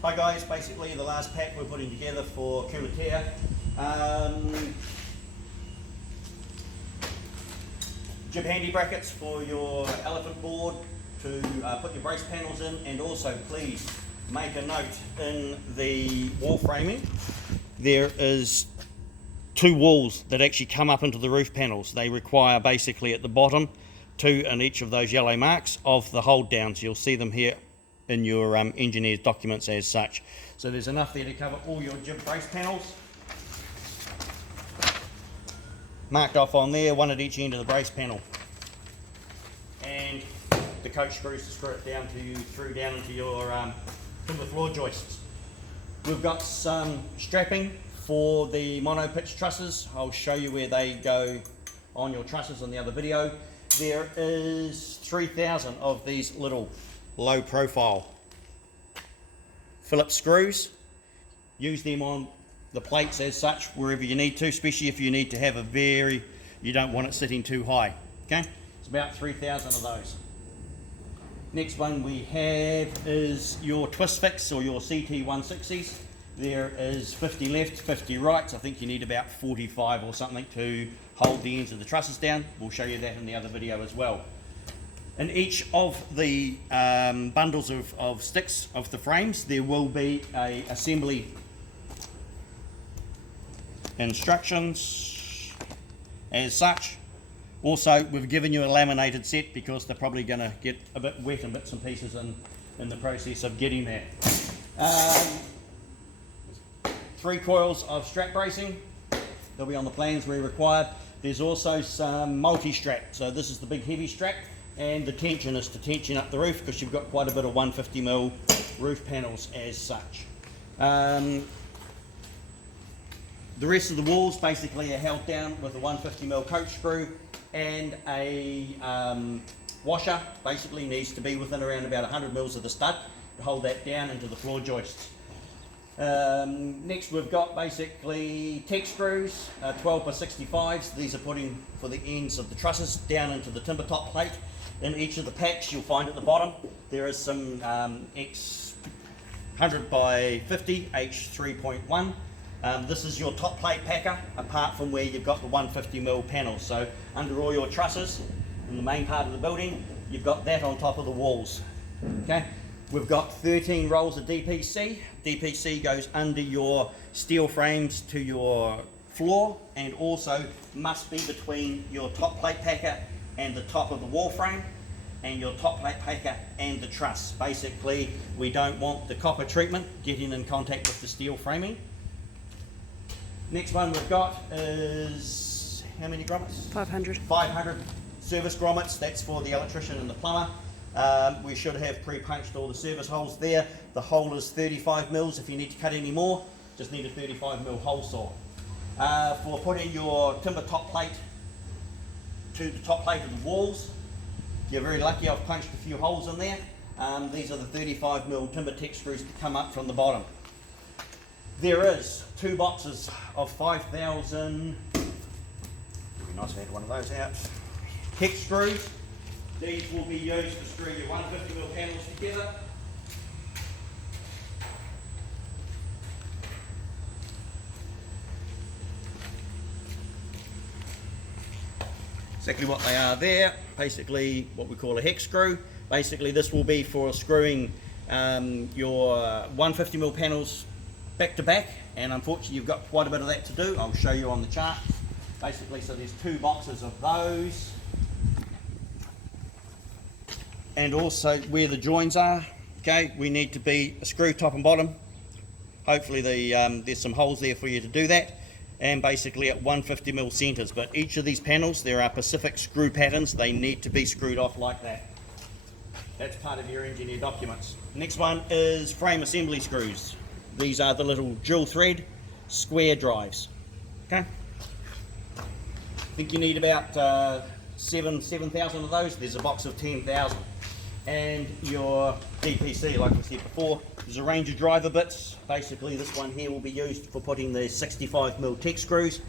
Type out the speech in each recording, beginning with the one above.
Hi guys, basically the last pack we're putting together for Kumatea. Jib handy brackets for your elephant board to put your brace panels in, and also please make a note in the wall framing. There is two walls that actually come up into the roof panels. They require basically at the bottom 2 in each of those yellow marks of the hold downs. You'll see them here in your engineer's documents as such. So there's enough there to cover all your jib brace panels. Marked off on there, 1 at each end of the brace panel. And the coach screws to screw it down down into your timber floor joists. We've got some strapping for the mono pitch trusses. I'll show you where they go on your trusses in the other video. There is 3,000 of these little low profile Phillips screws. Use them on the plates as such wherever you need to, especially if you need to have you don't want it sitting too high. Okay, it's about 3,000 of those. Next one we have is your twist fix or your CT160s. There is 50 left, 50 rights. I think you need about 45 or something to hold the ends of the trusses down. We'll show you that in the other video as well. In each of the bundles of sticks of the frames, there will be a assembly instructions as such. Also, we've given you a laminated set because they're probably going to get a bit wet in bits and pieces in the process of getting there. 3 coils of strap bracing. They'll be on the plans where required. There's also some multi-strap. So this is the big heavy strap, and the tension is to tension up the roof because you've got quite a bit of 150mm roof panels as such. The rest of the walls basically are held down with a 150mm coach screw, and a washer basically needs to be within around about 100mm of the stud to hold that down into the floor joists. Next we've got basically tech screws, 12x65s. These are putting for the ends of the trusses down into the timber top plate. In each of the packs you'll find at the bottom there is some X 100x50 H3.1. This is your top plate packer, apart from where you've got the 150mm panels. So under all your trusses in the main part of the building, you've got that on top of the walls. Okay, we've got 13 rolls of DPC. DPC goes under your steel frames to your floor, and also must be between your top plate packer and the top of the wall frame, and your top plate packer and the truss. Basically, we don't want the copper treatment getting in contact with the steel framing. Next one we've got is, how many grommets? 500. 500 service grommets. That's for the electrician and the plumber. We should have pre-punched all the service holes there. The hole is 35mm. If you need to cut any more, just need a 35mm hole saw. For putting your timber top plate to the top plate of the walls, you're very lucky. I've punched a few holes in there. These are the 35mm timber tech screws that come up from the bottom. There is 2 boxes of 5,000, it'd be nice to have one of those out, hex screws. These will be used to screw your 150mm panels together. Exactly what they are there, basically what we call a hex screw. Basically this will be for screwing your 150mm panels back to back, and unfortunately you've got quite a bit of that to do. I'll show you on the chart. Basically, so there's 2 boxes of those, and also where the joins are, okay, we need to be a screw top and bottom. Hopefully there's some holes there for you to do that, and basically at 150mm centers. But each of these panels, there are specific screw patterns. They need to be screwed off like that. That's part of your engineer documents. Next one is frame assembly screws. These are the little dual thread square drives. Okay, I think you need about 7,000 of those. There's a box of 10,000. And your DPC, like we said before, there's a range of driver bits. Basically this one here will be used for putting the 65mm tech screws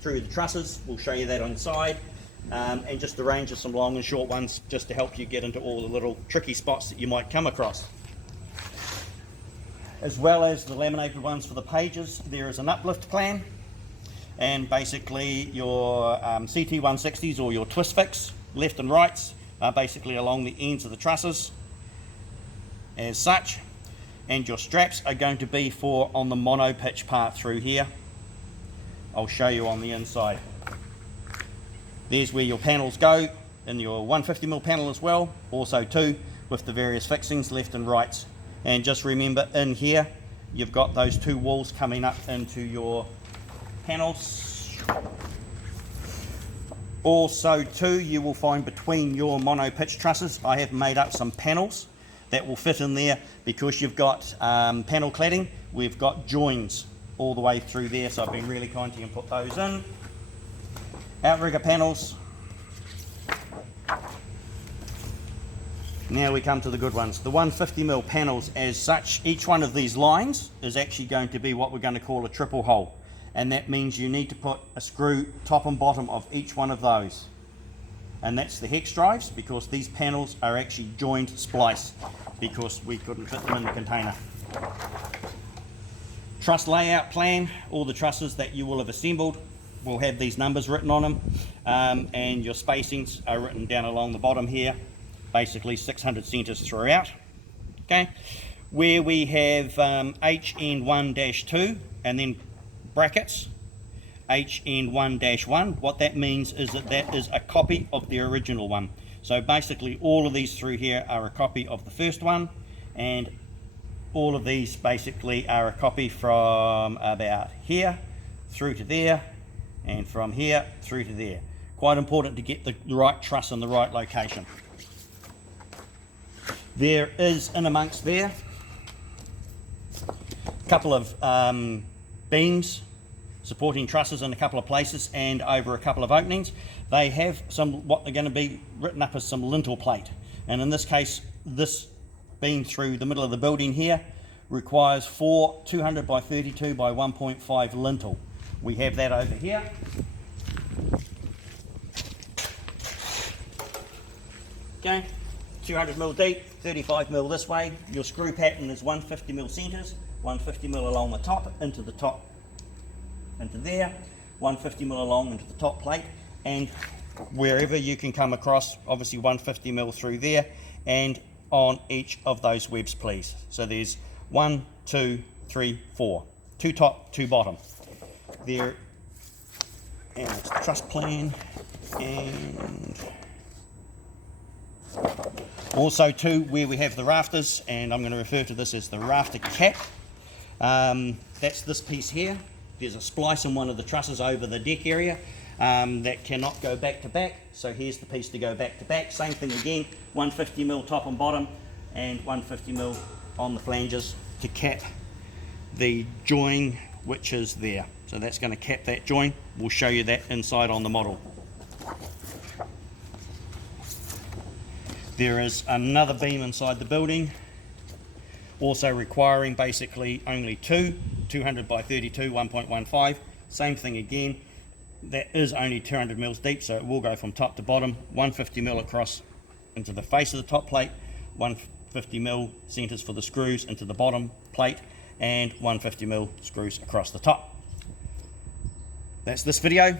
through the trusses. We'll show you that on the side. And just a range of some long and short ones just to help you get into all the little tricky spots that you might come across. as well as the laminated ones for the pages, there is an uplift plan, and basically your CT160s or your twist fix, left and rights, are basically along the ends of the trusses as such, and your straps are going to be for on the mono pitch part through here. I'll show you on the inside. There's where your panels go, in your 150mm panel as well, also too, with the various fixings left and rights. And just remember, in here you've got those two walls coming up into your panels. Also too, you will find between your mono pitch trusses, I have made up some panels that will fit in there, because you've got panel cladding, we've got joins all the way through there, so I've been really kind to you and put those in. Outrigger panels. Now we come to the good ones. The 150mm panels as such, each one of these lines is actually going to be what we're going to call a triple hole, and that means you need to put a screw top and bottom of each one of those, and that's the hex drives, because these panels are actually joined splice because we couldn't fit them in the container. Truss layout plan, all the trusses that you will have assembled will have these numbers written on them, and your spacings are written down along the bottom here, basically 600 centres throughout. Okay, where we have HN1-2 and then brackets HN1-1, what that means is that that is a copy of the original one. So basically all of these through here are a copy of the first one, and all of these basically are a copy from about here through to there, and from here through to there. Quite important to get the right truss in the right location. There is in amongst there a couple of beams supporting trusses in a couple of places and over a couple of openings. They have some, what they're going to be written up as some lintel plate, and in this case this beam through the middle of the building here requires 4 200 by 32 by 1.5 lintel. We have that over here. Okay, 200mm deep, 35mm this way. Your screw pattern is 150mm centres, 150mm along the top, into there, 150mm along into the top plate, and wherever you can come across, obviously 150mm through there, and on each of those webs, please. So there's 1, 2, 3, 4, 2 top, 2 bottom. There, and it's the truss plan, and also too where we have the rafters, and I'm going to refer to this as the rafter cap. That's this piece here. There's a splice in one of the trusses over the deck area that cannot go back to back, so here's the piece to go back to back. Same thing again, 150mm top and bottom, and 150mm on the flanges to cap the join which is there. So that's going to cap that join. We'll show you that inside on the model. There is another beam inside the building, also requiring basically only 200 by 32, 1.15. Same thing again, that is only 200mm deep, so it will go from top to bottom, 150mm across into the face of the top plate, 150mm centres for the screws into the bottom plate, and 150mm screws across the top. That's this video.